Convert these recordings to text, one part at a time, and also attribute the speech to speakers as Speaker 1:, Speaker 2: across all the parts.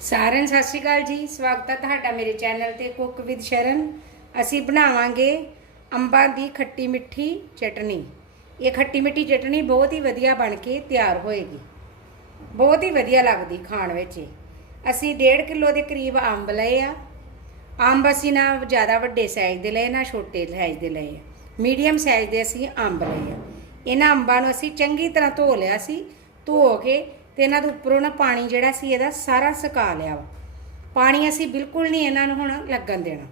Speaker 1: ਸਾਰਿਆਂ ਨੂੰ ਸਤਿ ਸ਼੍ਰੀ ਅਕਾਲ ਜੀ। ਸਵਾਗਤ ਹੈ ਤੁਹਾਡਾ ਮੇਰੇ ਚੈਨਲ ਤੇ ਕੁੱਕ ਵਿਦ ਸ਼ਰਨ। ਅਸੀਂ ਬਣਾਵਾਂਗੇ ਅੰਬਾਂ ਦੀ ਖੱਟੀ ਮਿੱਠੀ ਚਟਨੀ। ਇਹ ਖੱਟੀ ਮਿੱਠੀ ਚਟਨੀ ਬਹੁਤ ਹੀ ਵਧੀਆ ਬਣ ਕੇ ਤਿਆਰ ਹੋਏਗੀ। ਬਹੁਤ ਹੀ ਵਧੀਆ ਲੱਗਦੀ ਖਾਣ ਵਿੱਚ ਇਹ। ਅਸੀਂ 1.5 ਕਿਲੋ ਦੇ ਕਰੀਬ ਅੰਬ ਲਏ ਆ। ਅੰਬ ਅਸੀਂ ਨਾ ਜ਼ਿਆਦਾ ਵੱਡੇ ਸਾਈਜ਼ ਦੇ ਲਏ, ਨਾ ਛੋਟੇ ਸਾਈਜ਼ ਦੇ ਲਏ ਆ। ਮੀਡੀਅਮ ਸਾਈਜ਼ ਦੇ ਅਸੀਂ ਅੰਬ ਲਏ ਆ। ਇਹਨਾਂ ਅੰਬਾਂ ਨੂੰ ਅਸੀਂ ਚੰਗੀ ਤਰ੍ਹਾਂ ਧੋ ਲਿਆ ਸੀ। ਧੋ ਕੇ ਤੇ ਇਹਨਾਂ ਦੇ ਉੱਪਰੋਂ ਨਾ ਪਾਣੀ ਜਿਹੜਾ ਸੀ ਇਹਦਾ ਸਾਰਾ ਸੁਕਾ ਲਿਆ ਵਾ। ਪਾਣੀ ਅਸੀਂ ਬਿਲਕੁਲ ਨਹੀਂ ਇਹਨਾਂ ਨੂੰ ਹੁਣ ਲੱਗਣ ਦੇਣਾ।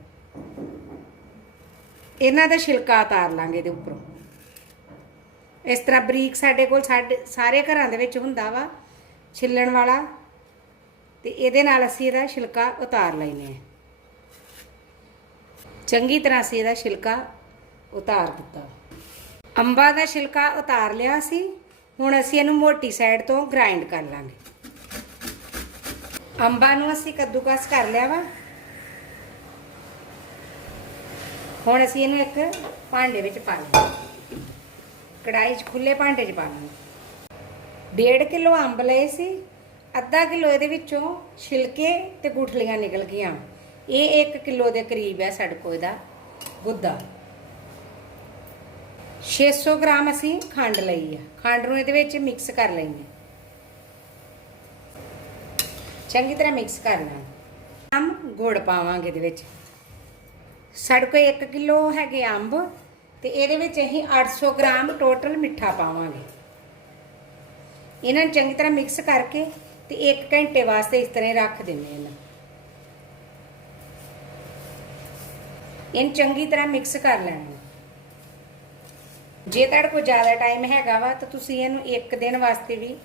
Speaker 1: ਇਹਨਾਂ ਦਾ ਛਿਲਕਾ ਉਤਾਰ ਲਾਂਗੇ ਇਹਦੇ ਉੱਪਰੋਂ। ਇਸ ਤਰ੍ਹਾਂ ਬਰੀਕ ਸਾਡੇ ਕੋਲ ਸਾਡੇ ਸਾਰੇ ਘਰਾਂ ਦੇ ਵਿੱਚ ਹੁੰਦਾ ਵਾ ਛਿੱਲਣ ਵਾਲਾ ਤੇ ਇਹਦੇ ਨਾਲ ਅਸੀਂ ਇਹਦਾ ਛਿਲਕਾ ਉਤਾਰ ਲੈਨੇ ਆ ਚੰਗੀ ਤਰ੍ਹਾਂ ਅਸੀਂ ਇਹਦਾ ਛਿਲਕਾ ਉਤਾਰ ਦਿੱਤਾ। ਅੰਬਾ ਦਾ ਛਿਲਕਾ ਉਤਾਰ ਲਿਆ ਸੀ। ਹੁਣ ਅਸੀਂ ਇਹਨੂੰ ਮੋਟੀ ਸਾਈਡ ਤੋਂ ਗ੍ਰਾਈਂਡ ਕਰ ਲਾਂਗੇ। ਅੰਬਾਂ ਨੂੰ ਅਸੀਂ ਕੱਦੂਕਸ ਕਰ ਲਿਆ ਵਾ। ਹੁਣ ਅਸੀਂ ਇਹਨੂੰ ਇੱਕ ਭਾਂਡੇ ਵਿੱਚ ਪਾ ਲਾਂਗੇ। ਕੜਾਈ 'ਚ ਖੁੱਲੇ ਭਾਂਡੇ 'ਚ ਪਾ ਲਾਂਗੇ। 1.5 ਕਿਲੋ ਅੰਬ ਲਏ ਸੀ, ਅੱਧਾ ਕਿਲੋ ਇਹਦੇ ਵਿੱਚੋਂ ਛਿਲਕੇ ਤੇ ਗੁਠਲੀਆਂ ਨਿਕਲ ਗਈਆਂ। ਇਹ 1 ਕਿਲੋ ਦੇ ਕਰੀਬ ਹੈ ਸਾਡੇ ਕੋਲ ਇਹਦਾ ਗੁੱਦਾ। 600 ਗ੍ਰਾਮ ਅਸੀਂ ਖੰਡ ਲਈ ਆ। ਖੰਡ ਨੂੰ ਇਹਦੇ ਵਿੱਚ ਮਿਕਸ ਕਰ ਲੈਂਦੇ ਚੰਗੀ ਤਰ੍ਹਾਂ ਮਿਕਸ ਕਰਨਾ ਹਮ ਗੁੜ ਪਾਵਾਂਗੇ ਇਹਦੇ ਵਿੱਚ। ਸਾਡੇ ਕੋਲ 1 ਕਿਲੋ ਹੈਗੇ ਅੰਬ ਤੇ ਇਹਦੇ ਵਿੱਚ ਅਸੀਂ 800 ਗ੍ਰਾਮ ਟੋਟਲ ਮਿੱਠਾ ਪਾਵਾਂਗੇ। ਇਹਨਾਂ ਨੂੰ ਚੰਗੀ ਤਰ੍ਹਾਂ ਮਿਕਸ ਕਰਕੇ ਤੇ 1 ਘੰਟੇ ਵਾਸਤੇ ਇਸ ਤਰ੍ਹਾਂ ਰੱਖ ਦਿੰਦੇ ਇਹਨਾਂ ਇਹਨੂੰ ਚੰਗੀ ਤਰ੍ਹਾਂ ਮਿਕਸ ਕਰ ਲੈਣਾ ਜੇ ਤੁਹਾਡੇ ਕੋਲ ਜ਼ਿਆਦਾ ਟਾਈਮ ਹੈਗਾ ਵਾ ਤਾਂ ਤੁਸੀਂ ਇਹਨੂੰ ਇੱਕ ਦਿਨ ਵਾਸਤੇ ਵੀ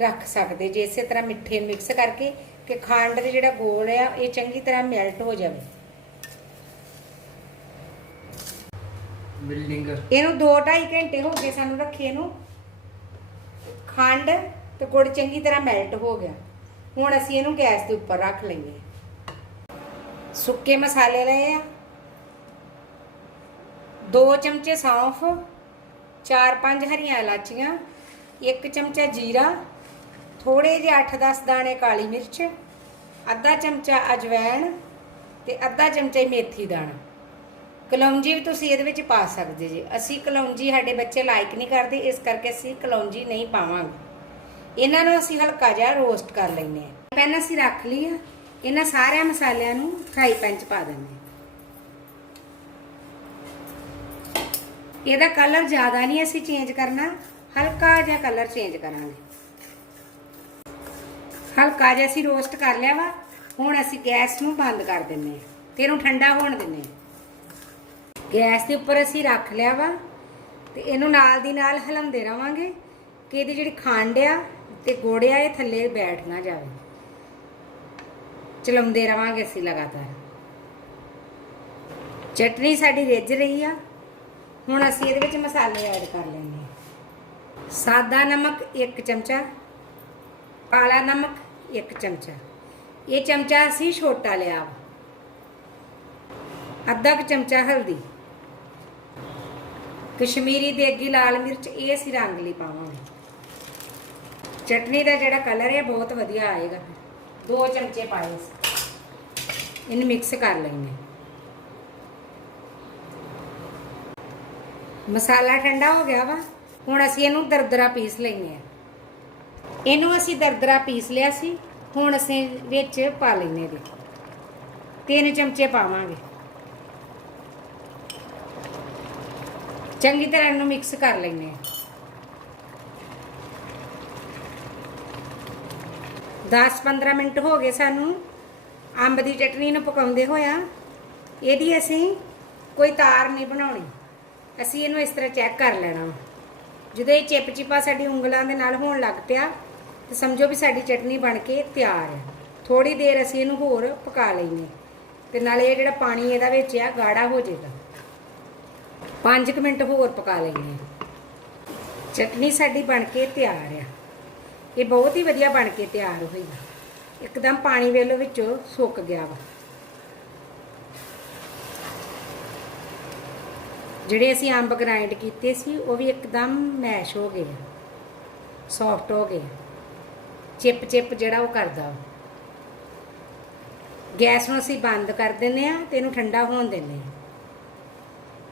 Speaker 1: ਰੱਖ ਸਕਦੇ ਜੇ ਇਸੇ ਤਰ੍ਹਾਂ ਮਿੱਠੇ ਮਿਕਸ ਕਰਕੇ ਕਿ ਖੰਡ ਦੇ ਜਿਹੜਾ ਗੋਲ ਆ ਇਹ ਚੰਗੀ ਤਰ੍ਹਾਂ ਮੈਲਟ ਹੋ ਜਾਵੇ।
Speaker 2: ਬਿਲਡਿੰਗ
Speaker 1: ਇਹਨੂੰ 2-2.5 ਘੰਟੇ ਹੋ ਗਏ ਸਾਨੂੰ ਰੱਖੇ ਨੂੰ। ਖੰਡ ਤੇ ਗੁੜ ਚੰਗੀ ਤਰ੍ਹਾਂ ਮੈਲਟ ਹੋ ਗਿਆ। ਹੁਣ ਅਸੀਂ ਇਹਨੂੰ ਗੈਸ ਦੇ ਉੱਪਰ ਰੱਖ ਲਈਏ। ਸੁੱਕੇ ਮਸਾਲੇ ਲਏ ਆ। 2 ਚਮਚੇ ਸੌਂਫ। 4-5 ਹਰੀਆਂ ਇਲਾਚੀਆਂ 1 ਚਮਚਾ ਜੀਰਾ ਥੋੜੇ ਜਿਹੇ 8-10 ਦਾਣੇ ਕਾਲੀ ਮਿਰਚ, ਅੱਧਾ ਚਮਚਾ ਅਜਵਾਇਣ ਤੇ ਅੱਧਾ ਚਮਚਾ ਮੇਥੀ ਦਾਣਾ। ਕਲੌਂਜੀ ਵੀ ਤੁਸੀਂ ਇਹਦੇ ਵਿੱਚ ਪਾ ਸਕਦੇ ਜੀ। ਅਸੀਂ ਕਲੌਂਜੀ ਸਾਡੇ ਬੱਚੇ ਲਾਈਕ ਨਹੀਂ ਕਰਦੇ, ਇਸ ਕਰਕੇ ਅਸੀਂ ਕਲੌਂਜੀ ਨਹੀਂ ਪਾਵਾਂਗੇ। ਇਹਨਾਂ ਨੂੰ ਅਸੀਂ ਹਲਕਾ ਜਿਹਾ ਰੋਸਟ ਕਰ ਲੈਂਦੇ ਆ ਪੈਨ ਅਸੀਂ ਰੱਖ ਲਈ ਆ ਇਹਨਾਂ ਸਾਰਿਆਂ ਮਸਾਲਿਆਂ ਨੂੰ ਫਰਾਈ ਪੈਨ 'ਚ ਪਾ ਦਿੰਦੇ ਇਹਦਾ ਕਲਰ ਜ਼ਿਆਦਾ ਨਹੀਂ ਅਸੀਂ ਚੇਂਜ ਕਰਨਾ, ਹਲਕਾ ਜਿਹਾ ਕਲਰ ਚੇਂਜ ਕਰਾਂਗੇ। ਹਲਕਾ ਜਿਹਾ ਅਸੀਂ ਰੋਸਟ ਕਰ ਲਿਆ ਵਾ, ਹੁਣ ਅਸੀਂ ਗੈਸ ਨੂੰ ਬੰਦ ਕਰ ਦਿੰਨੇ ਆ ਤੇ ਇਹਨੂੰ ਠੰਡਾ ਹੋਣ ਦਿੰਨੇ ਆ ਗੈਸ ਦੇ ਉੱਪਰ ਅਸੀਂ ਰੱਖ ਲਿਆ ਵਾ ਤੇ ਇਹਨੂੰ ਨਾਲ ਦੀ ਨਾਲ ਹਲਾਉਂਦੇ ਰਵਾਂਗੇ ਕਿ ਇਹਦੀ ਜਿਹੜੀ ਖੰਡ ਆ ਤੇ ਗੁੜ ਆ, ਇਹ ਥੱਲੇ ਬੈਠ ਨਾ ਜਾਵੇ। ਚਲਾਉਂਦੇ ਰਵਾਂਗੇ ਅਸੀਂ ਲਗਾਤਾਰ। ਚਟਨੀ ਸਾਡੀ ਰਿੱਝ ਰਹੀ ਆ। ਹੁਣ ਅਸੀਂ ਇਹਦੇ ਵਿੱਚ ਮਸਾਲੇ ਐਡ ਕਰ ਲੈਣੇ ਆ ਸਾਦਾ ਨਮਕ 1 ਚਮਚਾ, ਕਾਲਾ ਨਮਕ 1 ਚਮਚਾ। ਇਹ ਚਮਚਾ ਅਸੀਂ ਛੋਟਾ ਲਿਆ ਅੱਧਾ ਕੁ ਚਮਚਾ ਹਲਦੀ। ਕਸ਼ਮੀਰੀ ਦੇਗੀ ਲਾਲ ਮਿਰਚ, ਇਹ ਅਸੀਂ ਰੰਗ ਲਈ ਪਾਵਾਂਗੇ। ਚਟਨੀ ਦਾ ਜਿਹੜਾ ਕਲਰ ਹੈ ਬਹੁਤ ਵਧੀਆ ਆਏਗਾ। ਦੋ ਚਮਚੇ ਪਾਏ ਇਹਨੂੰ ਮਿਕਸ ਕਰ ਲੈਣੇ ਮਸਾਲਾ ਠੰਡਾ ਹੋ ਗਿਆ ਵਾ। ਹੁਣ ਅਸੀਂ ਇਹਨੂੰ ਦਰਦਰਾ ਪੀਸ ਲੈਨੇ ਆ ਇਹਨੂੰ ਅਸੀਂ ਦਰਦਰਾ ਪੀਸ ਲਿਆ ਸੀ। ਹੁਣ ਅਸੀਂ ਵਿੱਚ ਪਾ ਲੈਨੇ ਦੇ ਤਿੰਨ ਚਮਚੇ ਪਾਵਾਂਗੇ। ਚੰਗੀ ਤਰ੍ਹਾਂ ਇਹਨੂੰ ਮਿਕਸ ਕਰ ਲੈਨੇ ਆ 10-15 ਮਿੰਟ ਹੋ ਗਏ ਸਾਨੂੰ। ਅੰਬ ਦੀ ਚਟਨੀ ਨੂੰ ਪਕਾਉਂਦੇ ਹੋਇਆ। ਇਹਦੀ ਅਸੀਂ ਕੋਈ ਤਾਰ ਨਹੀਂ ਬਣਾਉਣੀ। ਅਸੀਂ ਇਹਨੂੰ ਇਸ ਤਰ੍ਹਾਂ ਚੈੱਕ ਕਰ ਲੈਣਾ ਵਾ। ਜਦੋਂ ਇਹ ਚਿਪ ਚਿਪਾ ਸਾਡੀ ਉਂਗਲਾਂ ਦੇ ਨਾਲ ਹੋਣ ਲੱਗ ਪਿਆ, ਤੇ ਸਮਝੋ ਵੀ ਸਾਡੀ ਚਟਨੀ ਬਣ ਕੇ ਤਿਆਰ ਹੈ ਥੋੜੀ ਦੇਰ ਅਸੀਂ ਇਹਨੂੰ ਹੋਰ ਪਕਾ ਲਈਏ ਤੇ ਨਾਲੇ ਇਹ ਜਿਹੜਾ ਪਾਣੀ ਇਹਦਾ ਵਿੱਚ ਆ, ਗਾੜਾ ਹੋ ਜਾਏਗਾ। 5 ਮਿੰਟ ਹੋਰ ਪਕਾ ਲਈਏ ਚਟਨੀ ਸਾਡੀ ਬਣ ਕੇ ਤਿਆਰ ਆ। ਇਹ ਬਹੁਤ ਹੀ ਵਧੀਆ ਬਣ ਕੇ ਤਿਆਰ ਹੋਈ ਇੱਕਦਮ ਪਾਣੀ ਵੇਲੋ ਵਿੱਚੋਂ ਸੁੱਕ ਗਿਆ ਵਾ। ਜਿਹੜੇ ਅਸੀਂ ਅੰਬ ਗ੍ਰਾਈਂਡ ਕੀਤੇ ਸੀ, ਉਹ ਵੀ ਇੱਕਦਮ ਮੈਸ਼ ਹੋ ਗਏ ਸੌਫਟ ਹੋ ਗਏ ਚਿਪ ਚਿਪ ਜਿਹੜਾ ਉਹ ਕਰਦਾ ਗੈਸ ਨੂੰ ਅਸੀਂ ਬੰਦ ਕਰ ਦਿੰਨੇ ਆ ਤੇ ਇਹਨੂੰ ਠੰਡਾ ਹੋਣ ਦਿੰਨੇ ਆ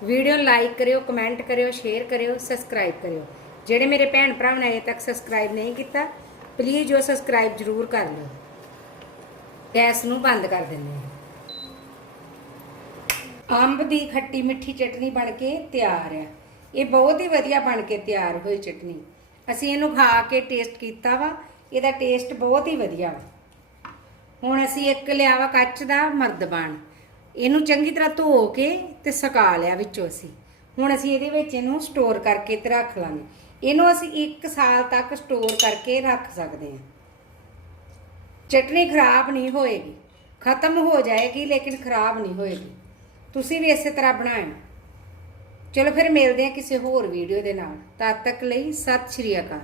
Speaker 1: ਵੀਡੀਓ ਲਾਈਕ ਕਰਿਓ ਕਮੈਂਟ ਕਰਿਓ ਸ਼ੇਅਰ ਕਰਿਓ ਸਬਸਕ੍ਰਾਈਬ ਕਰਿਓ। ਜਿਹੜੇ ਮੇਰੇ ਭੈਣ ਭਰਾ ਨੇ ਅਜੇ ਤੱਕ ਸਬਸਕ੍ਰਾਈਬ ਨਹੀਂ ਕੀਤਾ ਪਲੀਜ਼ ਉਹ ਸਬਸਕ੍ਰਾਈਬ ਜ਼ਰੂਰ ਕਰ ਲਓ। ਗੈਸ ਨੂੰ ਬੰਦ ਕਰ ਦਿੰਨੇ ਆ ਅੰਬ ਦੀ ਖੱਟੀ ਮਿੱਠੀ ਚਟਨੀ ਬਣ ਕੇ ਤਿਆਰ ਆ ਇਹ ਬਹੁਤ ਹੀ ਵਧੀਆ ਬਣ ਕੇ ਤਿਆਰ ਹੋਈ ਚਟਨੀ। ਅਸੀਂ ਇਹਨੂੰ ਖਾ ਕੇ ਟੇਸਟ ਕੀਤਾ ਵਾ। ਇਹਦਾ ਟੇਸਟ ਬਹੁਤ ਹੀ ਵਧੀਆ ਵਾ। ਹੁਣ ਅਸੀਂ ਇੱਕ ਲਿਆ ਵਾ ਕੱਚ ਦਾ ਮਰਦਬਾਨ। ਇਹਨੂੰ ਚੰਗੀ ਤਰ੍ਹਾਂ ਧੋ ਕੇ ਤੇ ਸੁਕਾ ਲਿਆ ਵਿੱਚੋਂ ਅਸੀਂ। ਹੁਣ ਅਸੀਂ ਇਹਦੇ ਵਿੱਚ ਇਹਨੂੰ ਸਟੋਰ ਕਰਕੇ ਤੇ ਰੱਖ ਲਾਂਗੇ। ਇਹਨੂੰ ਅਸੀਂ 1 ਸਾਲ ਤੱਕ ਸਟੋਰ ਕਰਕੇ ਰੱਖ ਸਕਦੇ ਹਾਂ। ਚਟਨੀ ਖਰਾਬ ਨਹੀਂ ਹੋਏਗੀ। ਖਤਮ ਹੋ ਜਾਏਗੀ, ਲੇਕਿਨ ਖਰਾਬ ਨਹੀਂ ਹੋਏਗੀ। ਤੁਸੀਂ ਵੀ ਇਸੇ ਤਰ੍ਹਾਂ ਬਣਾਇਓ। ਚਲੋ ਫਿਰ ਮਿਲਦੇ ਹਾਂ ਕਿਸੇ ਹੋਰ ਵੀਡੀਓ ਦੇ ਨਾਲ। ਤਦ ਤੱਕ ਲਈ ਸਤਿ ਸ਼੍ਰੀ ਅਕਾਲ।